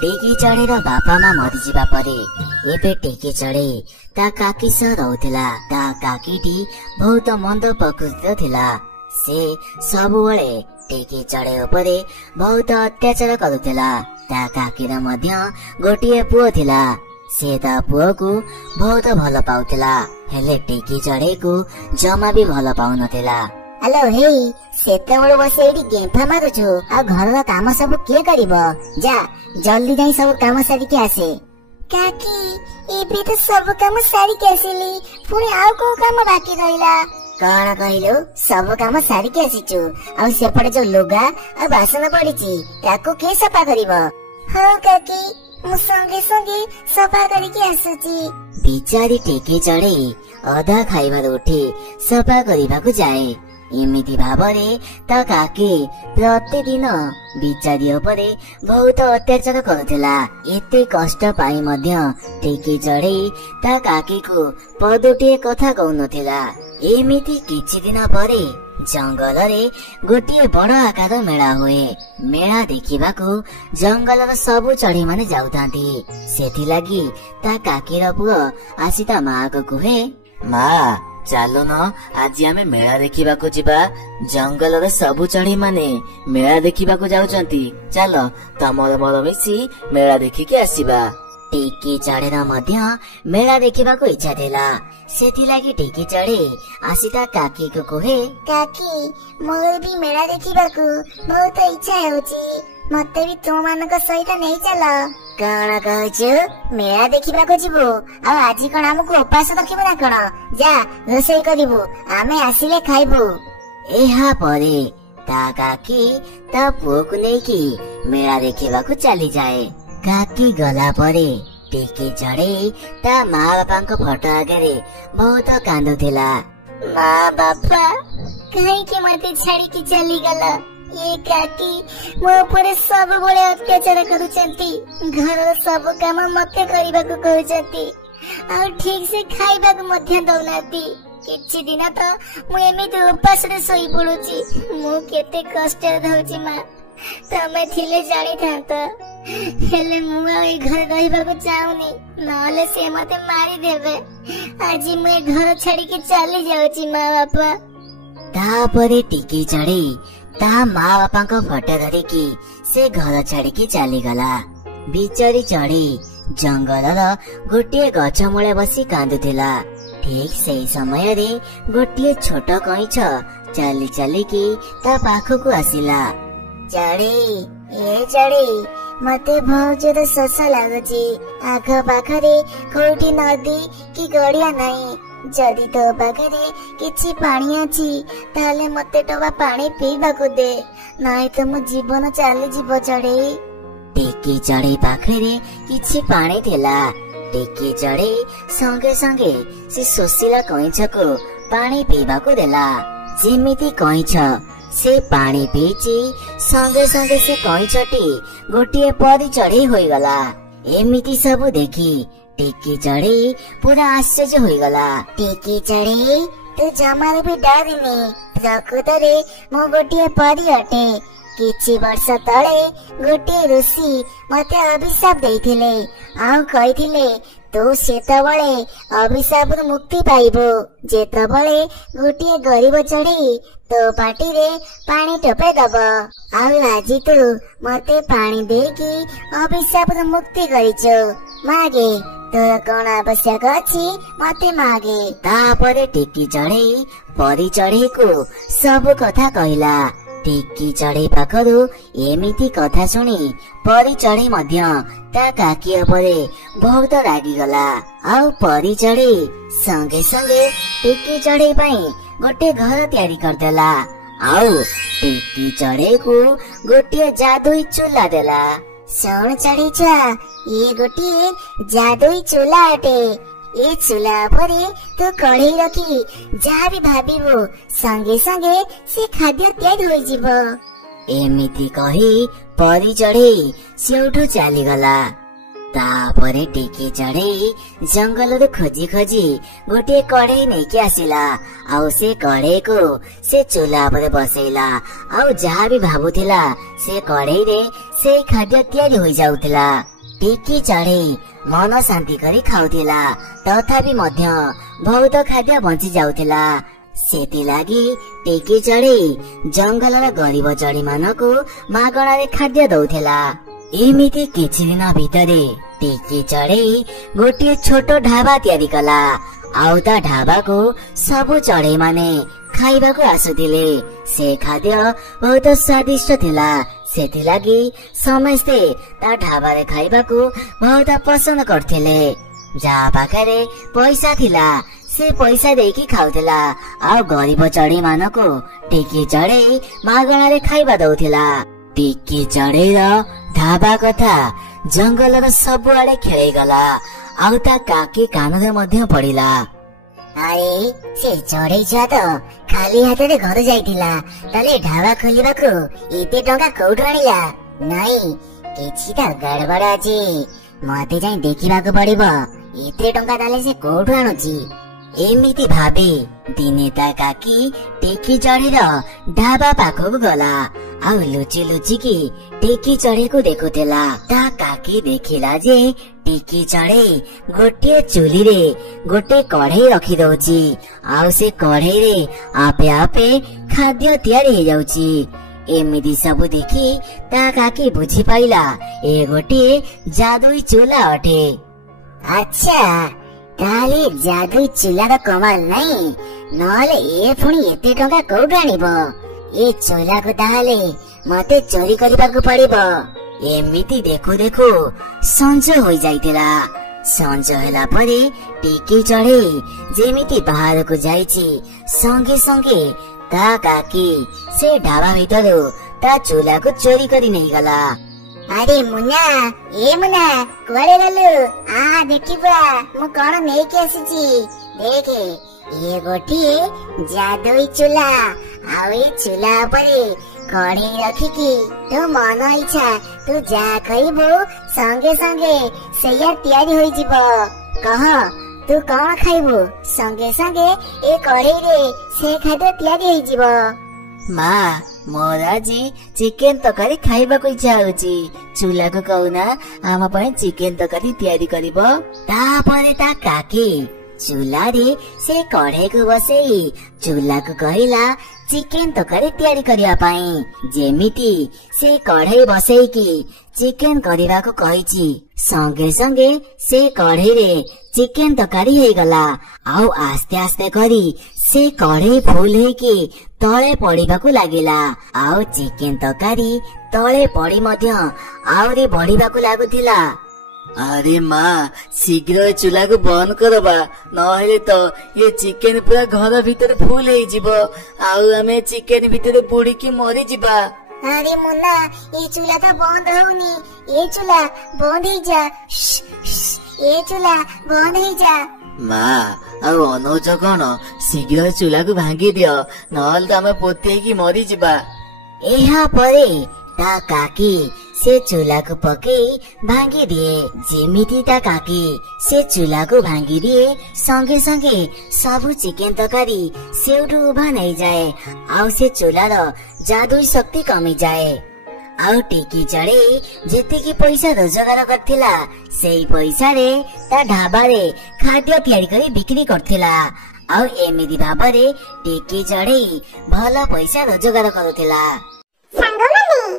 टेकी चढ़ेर बापा माँ मरीजिबा परे एबे टेकी चढ़े ता काकी सह रहुथिला। ता काकीटी बहुत मंद प्रकृतिर थिला। से सबुबेले टेकी चढ़े उपरे बहुत अत्याचार करुथिला। ता काकीर मध्य गोटिए पुओ थिला। से ता पुओ बहुत भल पाउथिला, हेले टेकी चढ़े को जमा भी भल पाउनथिला। हेलो हे सेतेबेले बसे एठी गेंफा मारुछु आ घर काम सब के करिब? जा जल्दी जाई सब काम सारी के आसे। काकी एबे तो सब काम सारी के आसिली, पुणी आउ को काम बाकी रहिला? कौन कहिलो सब काम सारी के आसीचु, आ सेपटे जो लुगा आ बासन पड़ीची ताको के सफा करिब? हां काकी मु संगे संगे सफा करी के आसुची। बिचारी टेकी चढ़े अधा खाइबार उठी सफा करिबाकु जाए। एमिति भावरे ता काकी प्रतिदिन बिचारी उपरे बहुत अत्याचार करुथिला। एते कष्ट पाई मध्य टेकी चढ़े ता काकी को पदोटिए कथा कहउनथिला। एमिति किछि दिन परे जंगल रे गोटिए बड़ आकार मेला हुए। मेला देखिबाकू जंगल सबु चढ़ी माने जाउतांती। सेथि लागि ता काकीर पुओ आसी ता माँ को कहे, माँ चालो न आज आमे मेला देखिबाकू जिबा। जंगल रे सबु चढ़ी माने मेला देखिबाकू जाउचंती, चालो तमर मोर मिसी मेला देखिके आसीबा। टेकी चढ़े मध्य मेला देखिबाकू इच्छा थिला। सेथि लागि टेकी चढ़े आसीता काकी को कहे, काकी मोर भी मेला देखिबाकू बहुत इच्छा होची, मते भी तो मानक सहित नहीं चला। कौन कहछु मेला देखिबाकू जिबो? आ आजी कोन हमकु उपास रखिबो ना कोन? जा रोसई करिबो, आमे आसीले खाइबो। एहा परे ता काकी ता पुओ को नेकी मेला देखिबाकू चली जाए। काकी गला परे टेकी चढ़े ता माँ बापा को फोटो आगे बहुत कांदुथिला। माँ बापा कहीं के मते छाड़ी के चली गला। ये काकी मो ऊपर सब बड़े अत्याचार करूचंती, घर सब काम मते करिबाकू कहउचंती, आ ठीक से खाइबाकू मध्य दउनाती। किछि दिन तो मु एमिति उपास रे सोई पडुची। मु केते कष्ट दउची माँ, तमे थिले जानी थांत। हेले मु ए घर रहिबाकू चाहुनी, नहले से मते मारी देबे। आज मु ए घर छाड़ी के चली जाउची माँ बापा। तापरे टेकी चढ़े ता माँ बापा को फोटो धरिकी से घर छाड़ी के चली गला। बिचारी चढ़े जंगल गोटे गछ मूले बसी कांदुथिला। ठीक से समय रे गोटे छोट कइछ चली चली की ता पाखकू आसिला। चढ़े मते बहुत जोर शोष लागुची। आख पाखरे कोठी नदी कि गड़िया नहीं, जदि तो पाखरे किछि पानी अछि ताले मते टोबा पानी पीबाकू दे, नहीं तो मो जीवन चली जीव। चढ़े टेकी चढ़े पाखरे किछि पानी थिला। टेकी चढ़े संगे संगे से शोषिला कइछ को पानी पीबाकू देला। जेमिति कइछ से पानी पीची संगे संगे से कइछटी गोटिए परी चढ़े होई गला। एमिति सब देखी टेकी चढ़े पूरा आश्चर्य होई गला। टेकी चढ़े तू जमार भी डरनी, प्रकृतरे मो गोटिए परी अटे। किछि वर्ष तले गोटे ऋषि मते अभिशाप देइथिले, आउ कहिथिले तू सेतबळे अभिशाप मुक्ति पाइबो जेतबळे गोटे गरीब चढ़ी तो पाटी रे पानी टपे दब। आउ आज तू मते पानी देकी अभिशाप मुक्ति करिचो, मागे तोर कौन आवश्यक अछि मते मागे। तापरे टेकी चढ़े परी चढ़े को सब कथा कहला। टेकी चढ़े पाखरु एमिति कथा सुनी परी चढ़े मध्य ता काकी उपरे बहुत रागी गला। आउ परी चढ़े संगे संगे टेकी चढ़े पई गोटे घर तैयारी करदेला। आउ टेकी चढ़े को गोटे जादुई चूल्हा देला। सुन चढ़ी छुआ, ये गोटे जादुई चूल्हा अटे। ये चूल्हा परे तू कढ़ई रखी जहाँ भी भाविबो संगे संगे से खाद्य तैयार होई जिवो। एमिति कही परी चढ़े सेउठु चली गला। तापरे टिकी चढ़ेई जंगल खोजी खोजी गोटे कड़े नहीं आसिला। आउ से कड़े को से चूल्हा पर बसैला। आउ जहाँ भी भाबुथिला से कड़े रे से खाद्य तैयारी हो जाउथिला। टिकी चढ़ेई मन शांति करी खाउथिला, तथापि मध्य बहुत खाद्य बंची जाउथिला। सेतिलागी टिकी चढ़ेई जंगल गरीब चढ़ी मानकु मागणारे खाद्य दउथिला। एमिति किछि दिन भितरे टिकी चढ़ेई गोटे छोट ढाबा तैयारी कला। आउ ता ढाबा को सबु चढ़ेई माने खाइबाकु आसुथिले। से खाद्य बहुत स्वादिष्ट थिला, सेतिलागी समस्ते ता ढाबा रे खाइबाकु बहुत पसंद करथिले। जा पाखरे पैसा थिला से पैसा देकी खाउथिला। आउ गरीब चढ़ी मानको टिकी चढ़ेई मागणारे खाइबा दउथिला। टिकी चढ़ेई ढाबा कथा जंगल सबुआड़े खेल गला। आउ ता काकी कान मध्य पड़िला। अरे से चढ़ेई छुआ तो खाली हाथ रे घर जाइथिला, ताले ढाबा खोलिबाकू एते टंका कोउठु आनिला? नहीं, किछि त गड़बड़ अछि। मते जाई देखिबाकू पड़िबो एते टंका ताले से कोउठु आनुची। एमिति भाबी दिने ता काकी टिकी चढ़ेर ढाबा पाखकु गला। आउ लुचि लुचि की टिकी चढ़े को देखुथिला। ता काकी देखिला जे टिकी चढ़ेई गोटे चुली रे गोटे कढ़ेई रखी दउची। आउ से कढ़ेई रे आपे आपे खाद्य तैयारी हो जाउची। एमिति सब देखी ता काकी बुझी पाइला ए गोटे जादुई चूल्हा अटे। अच्छा, ताले जादुई चूल्हा कमाल नहीं, नहले ए पुणी एते टंका कोउठु आनिबो? ए चूल्हा को ताले मते चोरी करिबाकू पड़िबो। एमिति देखु देखु संज हो जाइतिला। संज होला परे टिकी चढ़ेई जेमिति बाहर को जाइची, संगे संगे ता काकी से ढाबा भितरु ता चूल्हा को चोरी करी नहीं गला। अरे मुन्ना, ए मुन्ना कुआड़े गलु? आ देखिबा मु कोन नै के आसीची। देखे ये गोटे जादुई चूल्हा। आउ ए चूल्हा परे कढ़ेई रखिकी तो मन इच्छा तू जा खाइबो संगे संगे सेया तैयारी होई जिवो। कह तू कौन खाइबो? संगे संगे ए कढ़ेई रे से खाद्य तैयारी होई जिवो। माँ, मोर आज चिकेन तकारी खाइबाकू इच्छा होची। चूल्हा को कहूना आम ପାଇଁ चिकेन तकारी तैयारी करिबो। तापरे ता काकी चूल्हा रे से कढ़ेई को बसेई चूल्हा को कहिला चिकेन तकारी तैयारी करिया ପାଇଁ। जेमिति से कढ़ेई बसेई की चिकेन करिबा को कहिची, संगे संगे से कढ़ेई रे चिकेन तकारी हे गला। आउ आस्ते आस्ते करी से कढ़ेई फुल हे की तळे पड़िबाकू लागिला। आउ चिकेन तकारी तळे पड़ी मध्य आउरी बढ़िबाकू लागुथिला। अरे माँ, शीघ्र चूल्हा को बंद करबा, नहेले तो ये चिकेन पूरा घर भीतर फुल हो जिवो। आउ आमे चिकेन भीतर बुड़ी की मरी जिबा। अरे मुन्ना, ये चूल्हा तो बंद होनी। ये चूल्हा बंद ही जा। ये चूल्हा बंद ही जा। माँ, आउ अनौच कौन? शीघ्र चूल्हा को भांगी दियो, नहले तो आमे पोती की मरी जिबा। एहा परे ता काकी से चूल्हा को पकई भांगी दिए। जेमिति ता काकी से चूल्हा को भांगी दिए, संगे संगे सबु चिकेन तकारी सेउठु उभा नहीं जाए। आउ से चूल्हार जादुई शक्ति कमी जाए। आउ टिकी चढ़ेई जेतिकी पैसा रोजगार करथिला सेई पैसा रे ता ढाबा रे खाद्य तैयारी करी बिक्री करथिला। आउ एमिति भाबरे टिकी चढ़ेई भला पैसा रोजगार करुथिला। सांगो माने